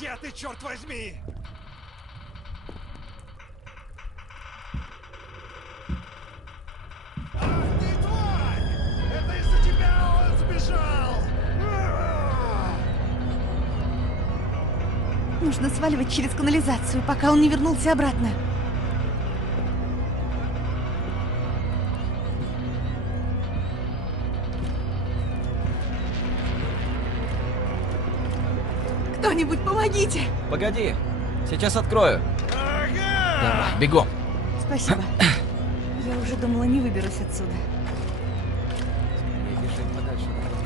Где ты, черт возьми? Ах ты, тварь! Это из-за тебя он сбежал! Нужно сваливать через канализацию, пока он не вернулся обратно. Кто-нибудь помогите! Погоди, сейчас открою. Ага! Давай, бегом. Спасибо. Я уже думала, не выберусь отсюда. Скорее бежим подальше от этого